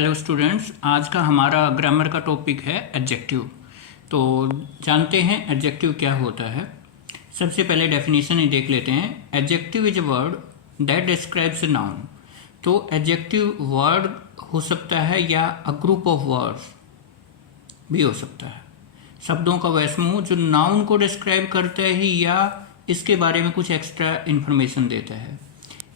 Hello students, आज का हमारा ग्रामर का टॉपिक है एडजेक्टिव। तो जानते हैं एडजेक्टिव क्या होता है। सबसे पहले डेफिनेशन ही देख लेते हैं। Adjective is a word that describes a noun. तो एडजेक्टिव वर्ड हो सकता है या अ ग्रुप ऑफ वर्ड्स भी हो सकता है। शब्दों का वह समूह जो नाउन को डिस्क्राइब करता है या इसके बारे में कुछ एक्स्ट्रा इन्फॉर्मेशन देता है।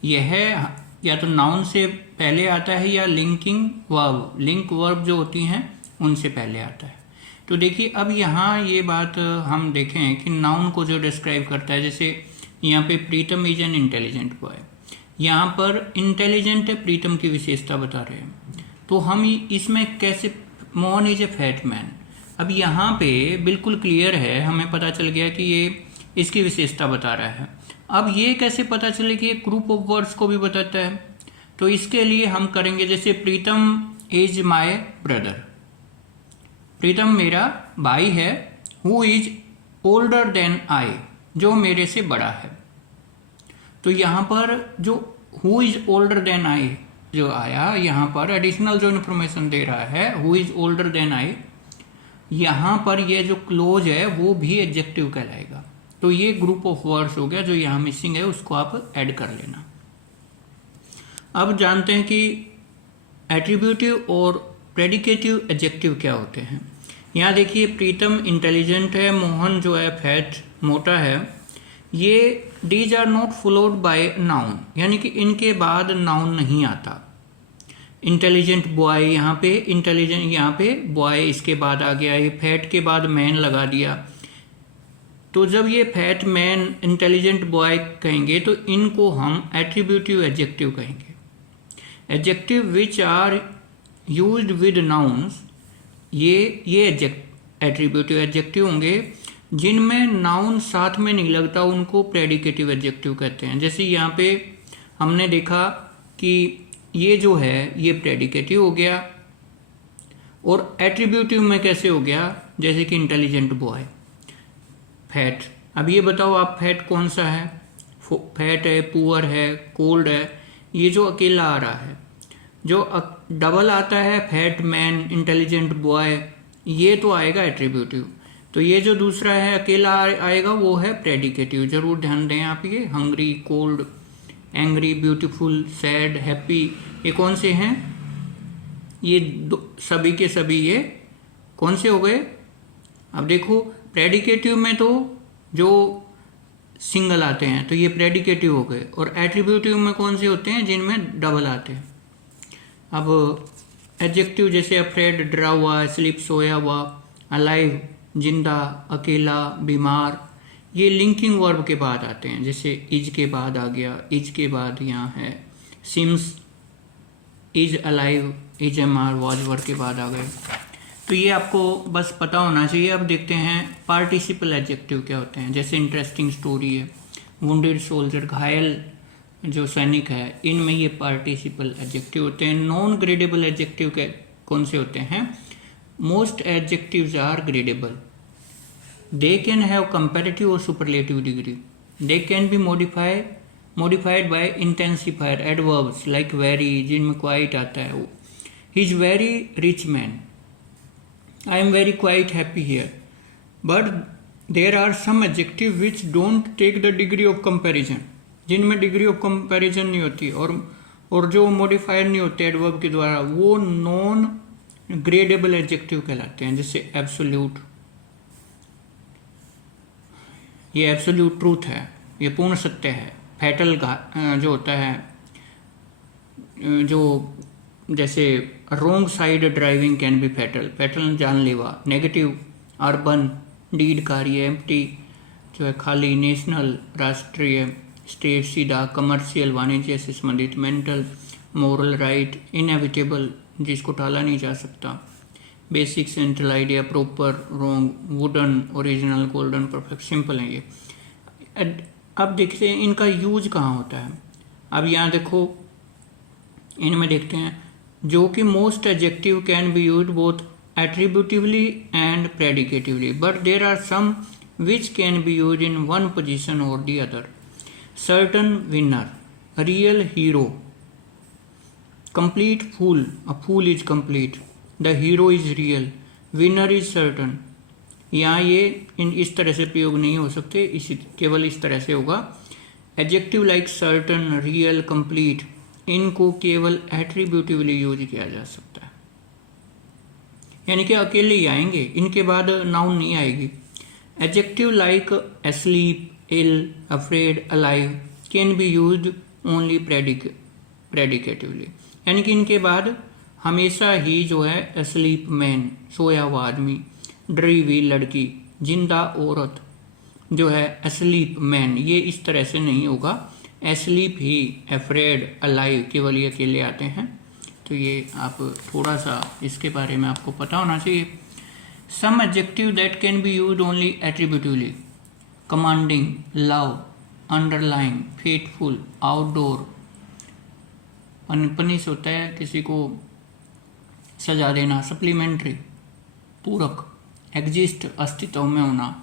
यह या तो नाउन से पहले आता है या लिंक वर्ब जो होती हैं उनसे पहले आता है। तो देखिए, अब यहाँ ये बात हम देखें कि नाउन को जो डिस्क्राइब करता है, जैसे यहाँ पे प्रीतम इज एन इंटेलिजेंट बॉय। यहाँ पर इंटेलिजेंट है, प्रीतम की विशेषता बता रहे हैं। तो हम इसमें कैसे, Mohan is a fat man. अब यहाँ पे बिल्कुल क्लियर है, हमें पता चल गया कि ये इसकी विशेषता बता रहा है। अब ये कैसे पता चले कि ये ग्रुप ऑफ वर्ड्स को भी बताता है। तो इसके लिए हम करेंगे, जैसे Pritam is my brother. Pritam मेरा भाई है। Who is older than I, जो मेरे से बड़ा है। तो यहाँ पर जो who is older than I जो आया, यहाँ पर एडिशनल जो इन्फॉर्मेशन दे रहा है, who is older than I, यहाँ पर ये जो क्लोज है वो भी एडजेक्टिव कहलाएगा। तो ये ग्रुप ऑफ वर्ड्स हो गया, जो यहाँ मिसिंग है उसको आप ऐड कर लेना। अब जानते हैं कि एट्रीब्यूटिव और प्रेडिकेटिव एडजेक्टिव क्या होते हैं। यहाँ देखिए, प्रीतम इंटेलिजेंट है, मोहन जो है फैट मोटा है। ये these are not followed by noun, यानी कि इनके बाद नाउन नहीं आता। इंटेलिजेंट बॉय, यहाँ पे इंटेलिजेंट, यहाँ पे बॉय इसके बाद आ गया। ये फैट के बाद मैन लगा दिया। तो जब ये फैट मैन इंटेलिजेंट बॉय कहेंगे तो इनको हम एट्रीब्यूटिव एडजेक्टिव कहेंगे। Adjective which are used with nouns, ये एट्रीब्यूटिव एडजेक्टिव होंगे जिनमें नाउन साथ में नहीं लगता, उनको प्रेडिकेटिव एडजेक्टिव कहते हैं। जैसे यहाँ पे हमने देखा कि ये जो है ये प्रेडिकेटिव हो गया, और एट्रीब्यूटिव में कैसे हो गया, जैसे कि इंटेलिजेंट बॉय, फैट। अब ये बताओ आप, फैट कौन सा है? फैट है, पुअर है, कोल्ड है। ये जो अकेला आ रहा है, जो डबल आता है फैट मैन, इंटेलिजेंट बॉय, ये तो आएगा एट्रीब्यूटिव। तो ये जो दूसरा है अकेला आएगा वो है प्रेडिकेटिव। जरूर ध्यान दें आप, ये hungry, cold, angry, beautiful, sad, happy, ये कौन से हैं? ये सभी के सभी ये कौन से हो गए? अब देखो, प्रेडिकेटिव में तो जो सिंगल आते हैं तो ये प्रेडिकेटिव हो गए, और एट्रीब्यूटिव में कौन से होते हैं? जिनमें डबल आते हैं। अब एडजेक्टिव जैसे अफ्रेड, डरा हुआ, स्लीप, सोया हुआ, अलाइव, जिंदा, अकेला, बीमार, ये लिंकिंग वर्ब के बाद आते हैं। जैसे इज के बाद आ गया, इज के बाद यहाँ है seems, is alive, is am are, was verb के बाद आ गए। तो ये आपको बस पता होना चाहिए। अब देखते हैं पार्टिसिपल एडजेक्टिव क्या होते हैं। जैसे इंटरेस्टिंग स्टोरी है, वुंडेड सोल्जर, घायल जो सैनिक है, इनमें ये पार्टिसिपल एडजेक्टिव होते हैं। नॉन ग्रेडेबल एडजेक्टिव के कौन से होते हैं? Most adjectives are gradable. They can have comparative और superlative degree. They can be modified by intensifier adverbs like very, जिनमें क्वाइट आता है। वो he is very rich man, I am very quite happy here. But there are some adjectives which don't take the degree of comparison, जिनमें degree of comparison नहीं होती, और जो modifier नहीं होते एडवर्ब के द्वारा, वो नॉन ग्रेडेबल एडजेक्टिव कहलाते हैं। जैसे एब्सोल्यूट, ये एब्सोल्यूट ट्रूथ है, ये पूर्ण सत्य है। फैटल जो होता है, जो जैसे रोंग side driving can be fatal, fatal जानलेवा। नेगेटिव, अर्बन, डीड कार्य, एम्प्टी जो है खाली, नेशनल राष्ट्रीय, स्टेट सीधा, कमर्शियल वाणिज्य से संबंधित, मेंटल मोरल राइट, इनएविटेबल जिसको टाला नहीं जा सकता, basic central idea, proper wrong, wooden original, golden perfect, simple है ये। अब देखते हैं इनका यूज कहाँ होता है। अब यहाँ देखो, इनमें देखते हैं जो कि most adjective can be used both attributively and predicatively, but there are some which can be used in one position or the other. Certain winner, real hero, complete fool, a fool is complete, the hero is real, winner is certain. यहाँ ये इस तरह से प्रयोग नहीं हो सकते, इसी केवल इस तरह से होगा। Adjective like certain, real, complete, इनको केवल एट्रीब्यूटिवली यूज किया जा सकता है, यानी कि अकेले ही आएंगे, इनके बाद नाउन नहीं आएगी। Adjective like asleep, ill, afraid, alive can be used only predicatively, यानी कि इनके बाद हमेशा ही जो है asleep मैन, सोया हुआ आदमी, डरी हुई लड़की, जिंदा औरत जो है asleep मैन, ये इस तरह से नहीं होगा। asleep ही, afraid, alive केवल ये अकेले आते हैं। तो ये आप थोड़ा सा इसके बारे में आपको पता होना चाहिए। Some adjective that can be used only attributively, commanding, love, underline, faithful, outdoor, punish होता है किसी को सजा देना, सप्लीमेंट्री, पूरक, एग्जिस्ट, अस्तित्व में होना,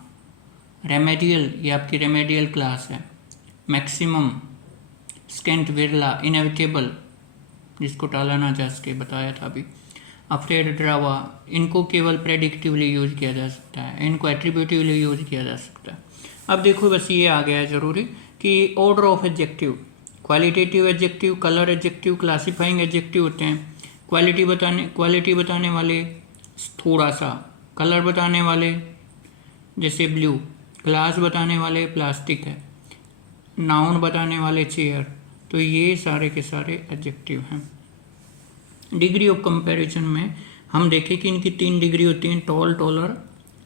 रेमेडियल, ये आपकी रेमेडियल क्लास है, मैक्सिमम, स्केंट, विरला, इनएविटेबल, जिसको टाला ना जा सके, बताया था अभी, अफ्रेड, डरावा, इनको केवल प्रेडिक्टिवली यूज किया जा सकता है, इनको एट्रीब्यूटिवली यूज किया जा सकता है। अब देखो बस ये आ गया है जरूरी कि order of adjective, qualitative adjective, colour adjective, classifying adjective होते हैं। क्वालिटी बताने वाले थोड़ा सा, कलर बताने वाले जैसे ब्लू, क्लास बताने वाले प्लास्टिक है, नाउन बताने वाले चेयर। तो ये सारे के सारे एडजेक्टिव हैं। डिग्री ऑफ कंपैरिजन में हम देखें कि इनकी 3 डिग्री होती हैं, tall, taller,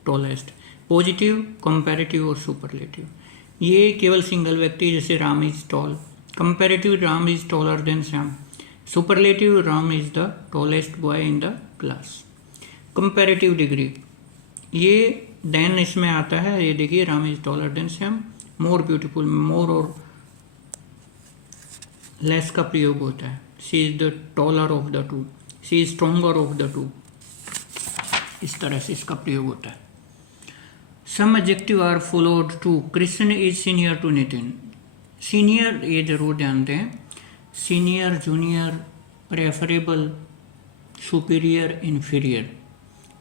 tallest, positive, comparative और सुपरलेटिव। ये केवल सिंगल व्यक्ति, जैसे Ram is tall, comparative, Ram is taller than Shyam, superlative, Ram is the tallest boy in the class. Comparative degree, ये देन इसमें आता है, ये देखिए, Ram is taller than Shyam, more beautiful, more और लेस का प्रयोग होता है, she is the taller of the two, she is stronger of the to, इस तरह से इसका प्रयोग होता है। Some adjective are followed to, Krishna is senior to Nitin, senior ये जरूर ध्यान दें, senior, junior, preferable, superior, inferior,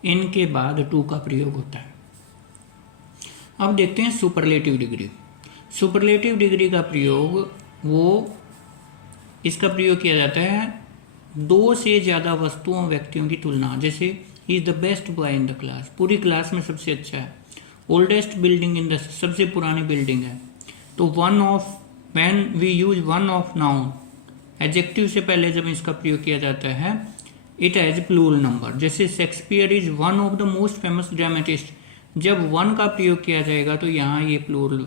इनके बाद टू का प्रयोग होता है। अब देखते हैं सुपरलेटिव डिग्री। सुपरलेटिव डिग्री का प्रयोग इसका प्रयोग किया जाता है 2 से ज़्यादा वस्तुओं, व्यक्तियों की तुलना, जैसे ही is the best boy in the class, पूरी क्लास में सबसे अच्छा है, ओल्डेस्ट बिल्डिंग इन द, सबसे पुरानी बिल्डिंग है। तो one of, when we use one of noun, adjective से पहले जब इसका प्रयोग किया जाता है, इट हैज प्लूरल नंबर, जैसे Shakespeare is one of the most famous dramatist, जब वन का प्रयोग किया जाएगा तो यहाँ ये प्लूरल,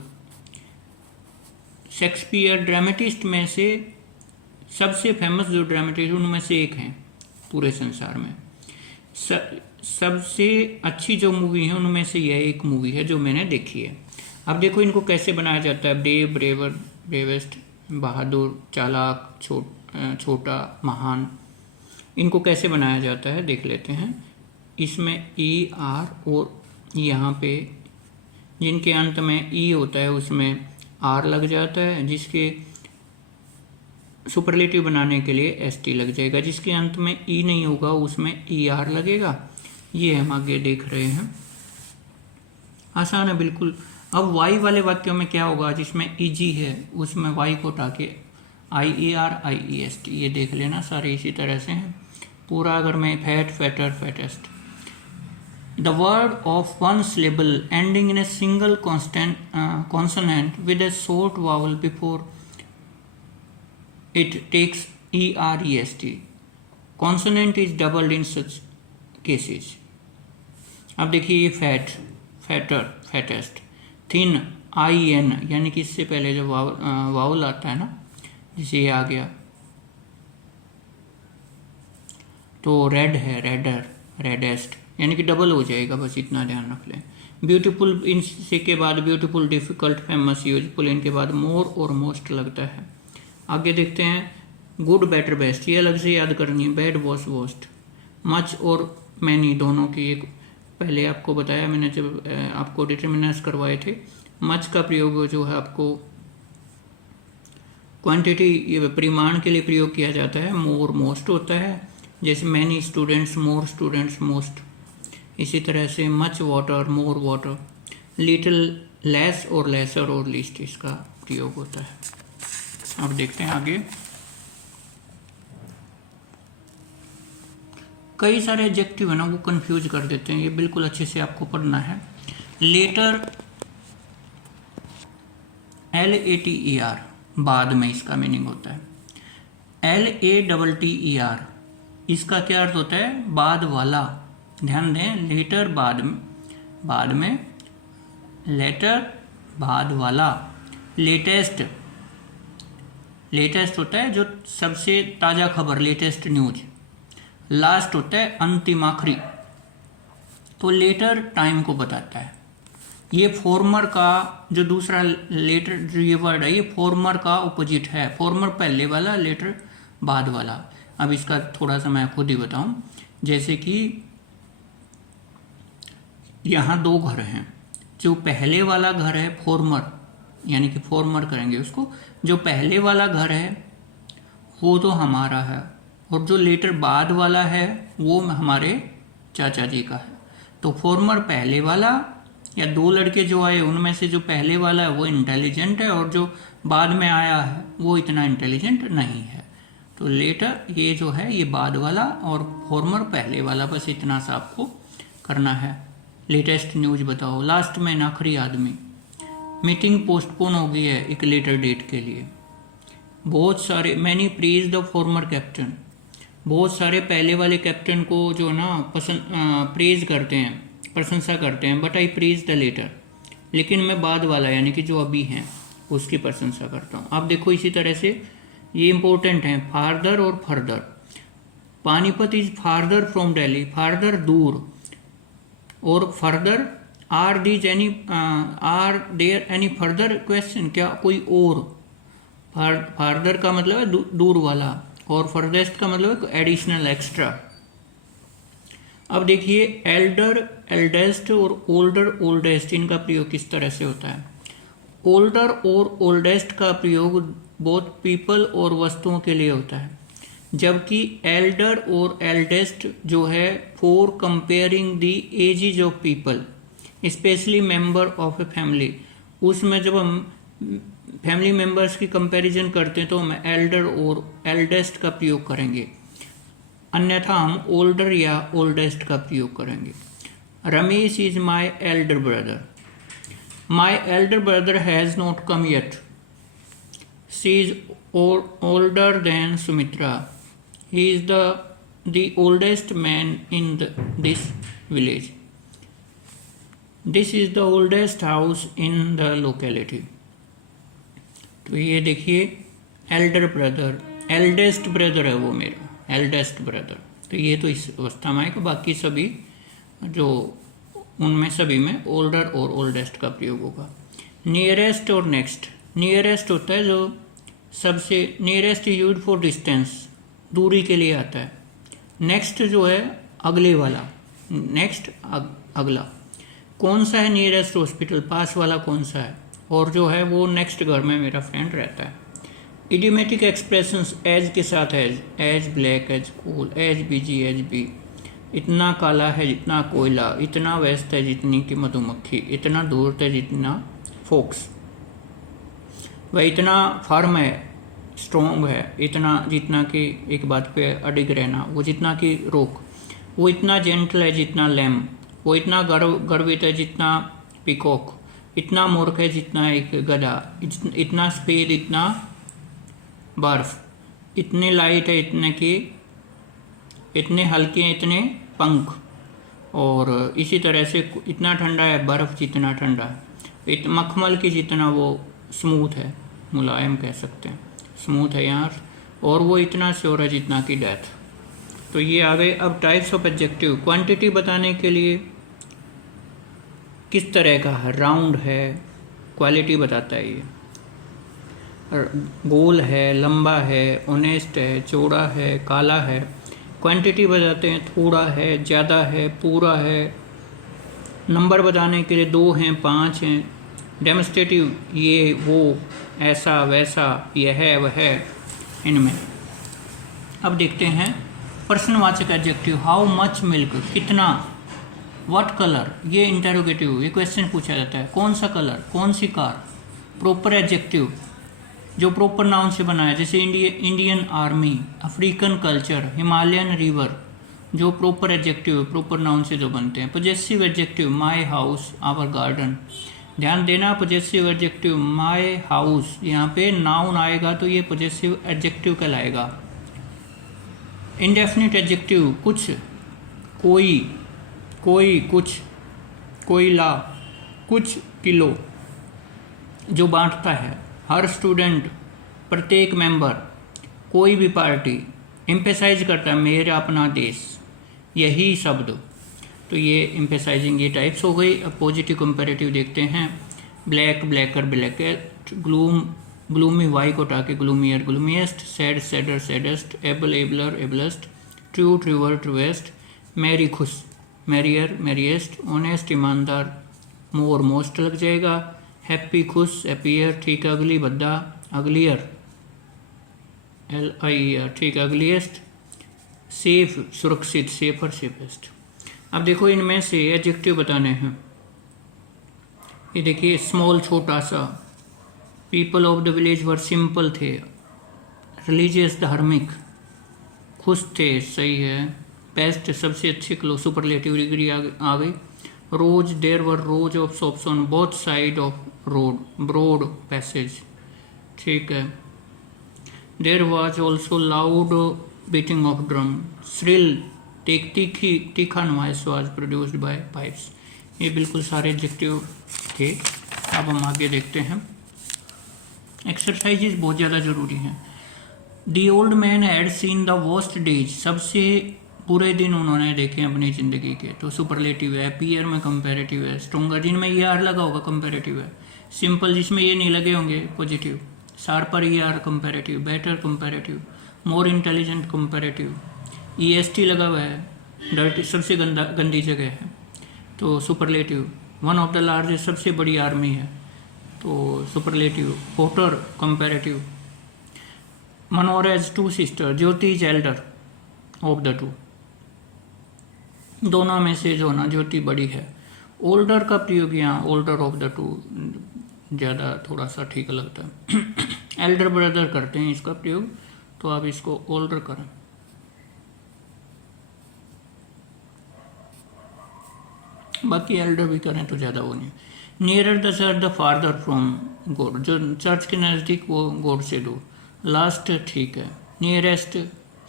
शेक्सपियर ड्रामेटिस्ट में से सबसे फेमस जो ड्रामेटिस्ट उनमें से एक हैं पूरे संसार में, सबसे अच्छी जो मूवी है उनमें से यह एक मूवी है जो मैंने देखी है। अब देखो इनको कैसे बनाया जाता है, ब्रेव, ब्रेवर, ब्रेवेस्ट, बहादुर, चालाक, छोटा, महान, इनको कैसे बनाया जाता है देख लेते हैं। इसमें ई, आर और यहाँ पे जिनके अंत में ई होता है उसमें आर लग जाता है, जिसके सुपरलेटिव बनाने के लिए एस टी लग जाएगा, जिसके अंत में ई नहीं होगा उसमें ई आर लगेगा। ये हम आगे देख रहे हैं, आसान है बिल्कुल। अब वाई वाले वाक्यों में क्या होगा, जिसमें ई जी है उसमें वाई को हटा के आई ई आर, आई ई एस टी, ये देख लेना सारे इसी तरह से हैं पूरा। अगर मैं fat, fatter, fattest, the word of one syllable ending in a single consonant with a short vowel before it takes EREST. Consonant is doubled in such cases. अब देखिए ये fat, fatter, fattest, thin, IN, यानी कि इससे पहले जो vowel आता है ना, जैसे ये आ गया, तो रेड है, रेडर, रेडेस्ट, यानी कि डबल हो जाएगा, बस इतना ध्यान रख लें। ब्यूटीफुल, इनसे के बाद ब्यूटीफुल, डिफिकल्ट, फेमस, यूजफुल, इनके बाद मोर और मोस्ट लगता है। आगे देखते हैं गुड, बेटर, बेस्ट, ये अलग से याद करनी है, बैड, वर्स्ट, वर्स्ट, मच और मैनी, दोनों की एक पहले आपको बताया मैंने जब आपको डिटरमिनर्स करवाए थे। मच का प्रयोग जो है आपको क्वांटिटी ये परिमाण के लिए प्रयोग किया जाता है। मोर मोस्ट होता है, जैसे many students more students most. इसी तरह से much water more water. Little less और लेसर और लीस्ट इसका प्रयोग होता है। अब देखते हैं आगे। कई सारे एडजेक्टिव है ना वो कंफ्यूज कर देते हैं, ये बिल्कुल अच्छे से आपको पढ़ना है। लेटर LATER बाद में इसका मीनिंग होता है। LATTER इसका क्या अर्थ होता है? बाद वाला। ध्यान दें, लेटर बाद में लेटर बाद वाला। लेटेस्ट होता है जो सबसे ताज़ा खबर, लेटेस्ट न्यूज। लास्ट होता है अंतिम, आखिरी। तो लेटर टाइम को बताता है। ये फॉर्मर का जो दूसरा लेटर जो ये वर्ड है, ये फॉर्मर का ऑपोजिट है। फॉर्मर पहले वाला, लेटर बाद वाला। अब इसका थोड़ा सा मैं खुद ही बताऊं। जैसे कि यहाँ दो घर हैं। जो पहले वाला घर है फॉर्मर, यानी कि फॉर्मर करेंगे उसको। जो पहले वाला घर है वो तो हमारा है, और जो लेटर बाद वाला है वो हमारे चाचा जी का है। तो फॉर्मर पहले वाला, या दो लड़के जो आए उनमें से जो पहले वाला है वो इंटेलिजेंट है, और जो बाद में आया है वो इतना इंटेलिजेंट नहीं है। तो लेटर ये जो है ये बाद वाला, और फॉर्मर पहले वाला। बस इतना सा आपको करना है। लेटेस्ट न्यूज बताओ। लास्ट में आखिरी आदमी। मीटिंग पोस्टपोन हो गई है एक लेटर डेट के लिए। बहुत सारे many praise the former captain. बहुत सारे पहले वाले कैप्टन को जो ना प्रेज करते हैं, प्रशंसा करते हैं। But I praise the latter, लेकिन मैं बाद वाला यानी कि जो अभी हैं उसकी प्रशंसा करता हूँ। अब देखो इसी तरह से ये इंपॉर्टेंट है, फार्दर और further. Panipat is farther from Delhi, farther दूर, और further are there any further question, क्या कोई और। फार्दर का मतलब है दूर वाला, और फर्देस्ट का मतलब है एडिशनल, एक्स्ट्रा। अब देखिए एल्डर, एल्डेस्ट और ओल्डर, ओल्डेस्ट, इनका प्रयोग किस तरह से होता है। ओल्डर और ओल्डेस्ट का प्रयोग बोथ पीपल और वस्तुओं के लिए होता है, जबकि एल्डर और एल्डेस्ट जो है for comparing the edges of people, specially member of a family. उसमें जब हम फैमिली मेंबर्स की कंपैरिजन करते हैं तो हम एल्डर और एल्डेस्ट का प्रयोग करेंगे, अन्यथा हम ओल्डर या ओल्डेस्ट का प्रयोग करेंगे। Ramesh is my elder brother. My elder brother has not come yet. She is older then Sumitra. He is the oldest man in this village. This is the oldest house in the locality. तो ये देखिए Elder brother, eldest brother है वो मेरा, eldest brother. तो ये तो इस अवस्था में आएगा। बाकी सभी जो उनमें सभी में ओल्डर और ओल्डेस्ट का प्रयोग होगा। नियरेस्ट और नेक्स्ट। नियरेस्ट होता है जो सबसे, nearest is used for distance, दूरी के लिए आता है। नेक्स्ट जो है अगले वाला, नेक्स्ट अगला। कौन सा है नियरेस्ट हॉस्पिटल, पास वाला कौन सा है, और जो है वो नेक्स्ट घर में मेरा फ्रेंड रहता है। इडियोमेटिक एक्सप्रेशंस एज के साथ as black, as cool, as busy, as bee. इतना काला है जितना कोयला, इतना व्यस्त है जितनी की मधुमक्खी, इतना दूर है जितना फोक्स। वह इतना फर्म है, स्ट्रॉन्ग है, इतना जितना कि एक बात पे अडिग रहना, वो जितना कि रोक। वो इतना जेंटल है जितना लैम। वो इतना गर्वित है जितना पिकॉक। इतना मूर्ख है जितना एक गधा। इतना सफेद, इतना बर्फ। इतने लाइट है इतने कि, इतने हल्के हैं इतने पंख। और इसी तरह से इतना ठंडा है बर्फ जितना ठंडा है। मखमल की जितना वो स्मूथ है, मुलायम कह सकते हैं, स्मूथ है यहाँ। और वो इतना श्योर है जितना कि डेथ। तो ये आ गए अब टाइप्स ऑफ एडजेक्टिव। क्वांटिटी बताने के लिए किस तरह का है, राउंड है, क्वालिटी बताता है ये। गोल है, लंबा है, ऑनेस्ट है, चौड़ा है, काला है। क्वांटिटी बताते हैं थोड़ा है, ज़्यादा है, पूरा है। नंबर बताने के लिए 2 हैं, 5 हैं। डेमोस्ट्रेटिव ये वो, ऐसा वैसा, यह वह, इनमें। अब देखते हैं प्रश्नवाचक एडजेक्टिव। हाउ मच मिल्क, कितना। व्हाट कलर, ये इंटेरोगेटिव, ये क्वेश्चन पूछा जाता है। कौन सा कलर, कौन सी कार। प्रॉपर एडजेक्टिव जो प्रॉपर नाउन से बना है, जैसे Indian army, African culture, Himalayan river, जो प्रॉपर एडजेक्टिव प्रॉपर नाउन से जो बनते हैं। Possessive adjective my house, our garden. ध्यान देना, पॉजेसिव एडजेक्टिव माय हाउस, यहाँ पे नाउन आएगा तो ये पॉजेसिव एडजेक्टिव कहलाएगा। इंडेफिनिट एडजेक्टिव कुछ, कोई, कोई कुछ, कोयला, कुछ किलो, जो बांटता है। हर स्टूडेंट, प्रत्येक मेंबर, कोई भी पार्टी। एम्फेसाइज करता है मेरा अपना देश, यही शब्द। तो ये एम्फेसाइजिंग ये टाइप्स हो गई। अब पॉजिटिव कंपैरेटिव देखते हैं। Black, blacker, blackest. Gloom, gloomy, Y को हटा के gloomier, gloomiest. Sad, sadder, saddest. Able, abler, ablest. True, truer, truest. Merry, खुश, मैरियर, मैरिएस्ट। ऑनेस्ट, ईमानदार, मोर, मोस्ट लग जाएगा। हैप्पी, खुश, हैप्पियर। ठीक, अगली, भद्दा, अगलियर, LIER, ठीक, अगलीस्ट। सेफ, सुरक्षित, सेफर, सेफेस्ट। अब देखो इनमें से एडजेक्टिव बताने हैं। ये देखिए, स्मॉल, छोटा सा। People of the village were simple थे। रिलीजियस, धार्मिक। खुश थे, सही है। बेस्ट, सबसे अच्छे, क्लो, सुपरलेटिव डिग्री आ गई। Rows, there were rows of shops on both side of road, broad passage, ठीक है। There was also loud beating of drum, shrill, तीखी, तीखा noise was produced by pipes. ये बिल्कुल सारे एडजेक्टिव थे। अब हम आगे देखते हैं। एक्सरसाइजेज बहुत ज़्यादा ज़रूरी हैं। The old man had seen the worst days, सबसे बुरे दिन उन्होंने देखे अपनी ज़िंदगी के। तो सुपरलेटिव है। पीयर में कंपैरेटिव है। स्ट्रोंगर, जिनमें ये आर लगा होगा कंपैरेटिव है। सिंपल, जिसमें ये नहीं लगे होंगे, पॉजिटिव। शार्पर, ये are comparative. Better, comparative. More intelligent, comparative. EST लगा हुआ है। डर्टी, सबसे गंदी जगह है, तो superlative. One of the largest, सबसे बड़ी आर्मी है, तो superlative. Voter, comparative. Manohar has 2 sister, Jyoti is Elder of the 2, दोनों में से जो ना ज्योति बड़ी है। ओल्डर का प्रयोग यहाँ ओल्डर ऑफ द 2 ज़्यादा थोड़ा सा ठीक लगता है। एल्डर ब्रदर करते हैं इसका प्रयोग, तो आप इसको ओल्डर करें। बाकी एल्डर भी करें तो ज़्यादा वो नहीं। Nearer the church, the farther from God, जो चर्च के नज़दीक वो गॉड से दूर। लास्ट, ठीक है। नियरेस्ट,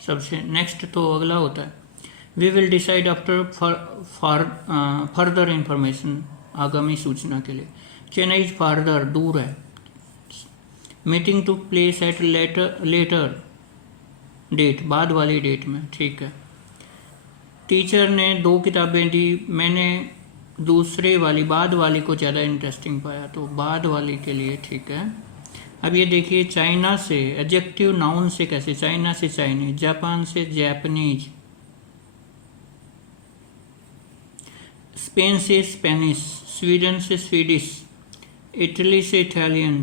सबसे। नेक्स्ट तो अगला होता है। We will decide after further information, आगामी सूचना के लिए। चेन्नई इज फार्दर, दूर है। Meeting to place at later date, बाद वाली डेट में, ठीक है। टीचर ने 2 किताबें दी, मैंने दूसरे वाली, बाद वाली को ज़्यादा इंटरेस्टिंग पाया, तो बाद वाली के लिए, ठीक है। अब ये देखिए, चाइना से एडजेक्टिव नाउन से कैसे, चाइना से चाइनीज, जापान से जैपनीज, स्पेन से स्पेनिश, स्वीडन से स्वीडिश, इटली से इटालियन,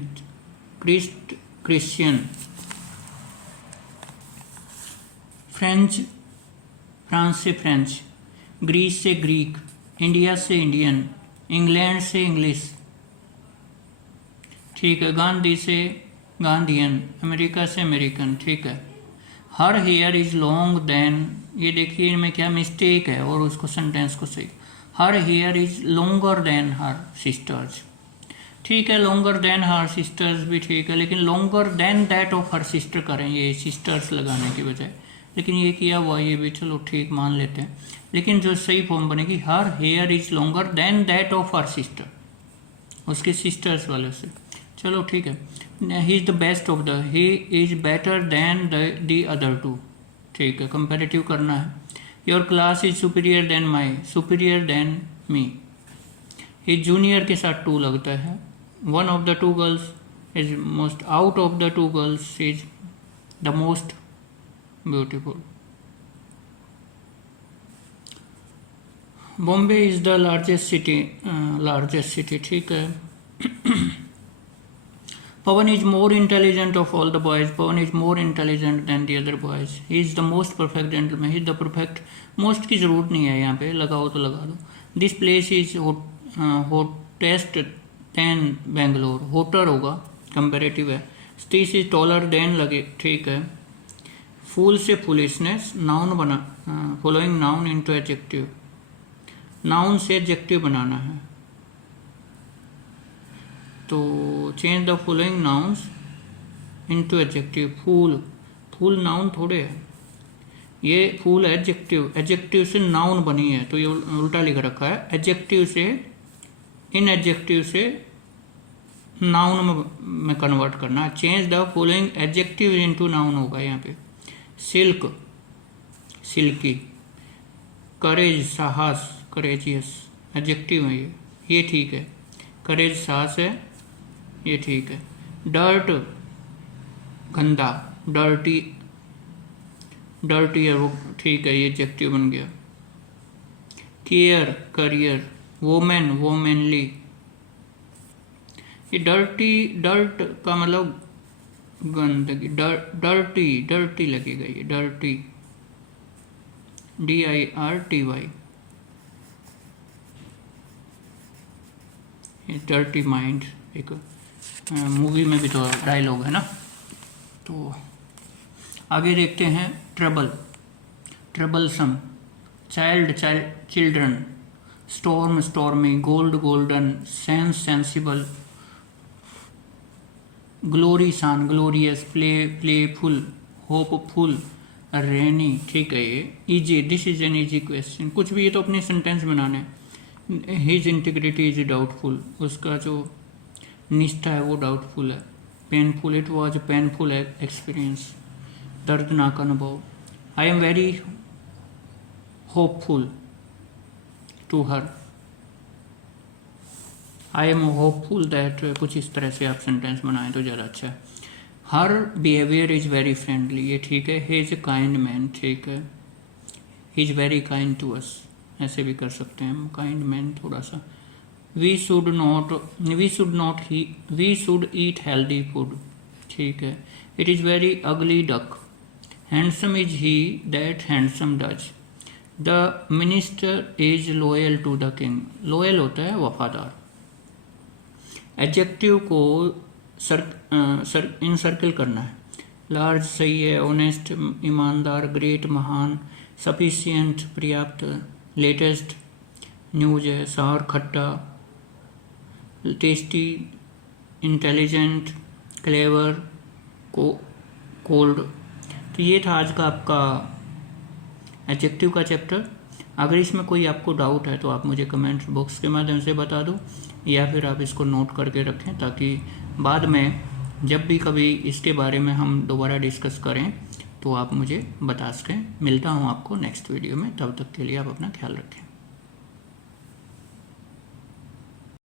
क्रिश्चियन, फ्रेंच, फ्रांस से फ्रेंच, ग्रीस से ग्रीक, इंडिया से इंडियन, इंग्लैंड से इंग्लिश, ठीक है। गांधी से गांधीयन, अमेरिका से अमेरिकन, ठीक है। Her hair is long than, ये देखिए इनमें क्या मिस्टेक है और उसको सेंटेंस को सही। हर hair is longer then her sisters, ठीक है। लॉन्गर देन हर सिस्टर्स भी ठीक है, लेकिन longer than that of her sister करें, ये सिस्टर्स लगाने की बजाय। लेकिन ये किया हुआ, ये भी चलो ठीक मान लेते हैं, लेकिन जो सही फॉर्म बनेगी, her hair is longer than that of her sister, उसके सिस्टर्स वाले से। चलो ठीक है। He is the best of the, he is better than the other 2, ठीक है। कंपेरेटिव करना है। Your class is superior than my, superior than me. ये जूनियर के साथ 2 लगता है। One of the 2 girls is most, out of the 2 girls is the most beautiful. Bombay is the largest city, ठीक है। Pawan is more intelligent of all the boys. Pawan is more intelligent than the other boys. He is the most perfect gentleman. He is the perfect. Most की ज़रूरत नहीं है यहाँ पे, लगाओ तो लगा दो. This place is hottest than Bangalore. Hotter होगा, comparative है. This is taller than लगे, ठीक है. Fool से foolishness, noun बना, following noun into adjective. Noun से adjective बनाना है. तो change the following nouns into adjective. Full noun थोड़े है, ये फूल एडजेक्टिव. एडजेक्टिव से नाउन बनी है, तो ये उल्टा लिख रखा है. एडजेक्टिव से इन एडजेक्टिव से नाउन में कन्वर्ट करना. Change the following adjective into noun होगा यहाँ पे. Silk, silkie. करेज, साहस, करेजियस. एडजेक्टिव है ये ठीक है. करेज साहस है, ये ठीक है. डर्ट, गंदा. डर्टी, डर्टी है वो, ठीक है, ये एडजेक्टिव बन गया. Care, career. वोमेन, वोमेनली. ये डर्टी, डर्ट का मतलब गंदगी. डर्टी, डर्टी लगेगा ये. Dirty, DIRTY. डर्टी माइंड एक मूवी में भी तो डायलॉग है ना. तो आगे देखते हैं. Trouble, troublesome. Child, children. Storm, stormy. Gold, golden. Sense, sensible. Glory, sun, glorious. Playful, hopeful. Rainy, ठीक है ये. Easy, this is an easy question. कुछ भी, ये तो अपने सेंटेंस बनाने हैं. His integrity is doubtful. उसका जो निष्ठा है वो डाउटफुल है. Painful, it was painful experience. दर्दनाक अनुभव. I am very hopeful to her. I am hopeful that. कुछ इस तरह से आप सेंटेंस बनाएं तो ज़्यादा अच्छा है. Her behaviour is very friendly, ये ठीक है. He is a kind man, ठीक है. He is very kind to us, ऐसे भी कर सकते हैं हम. काइंड मैन थोड़ा सा. We should eat healthy food, ठीक है. It is very ugly duck. Handsome is he that handsome does. The minister is loyal to the king. Loyal होता है वफादार. एडजेक्टिव को इन सर्किल करना है. लार्ज सही है. ऑनेस्ट, ईमानदार. ग्रेट, महान. सफिशिएंट, पर्याप्त. लेटेस्ट, न्यूज है. सार, खट्टा. Tasty, intelligent. Clever, cold. तो ये था आज का आपका एडजेक्टिव का चैप्टर. अगर इसमें कोई आपको डाउट है तो आप मुझे कमेंट बॉक्स के माध्यम से बता दो, या फिर आप इसको नोट करके रखें, ताकि बाद में जब भी कभी इसके बारे में हम दोबारा डिस्कस करें तो आप मुझे बता सकें. मिलता हूँ आपको नेक्स्ट वीडियो में. तब तक के लिए आप अपना ख्याल रखें.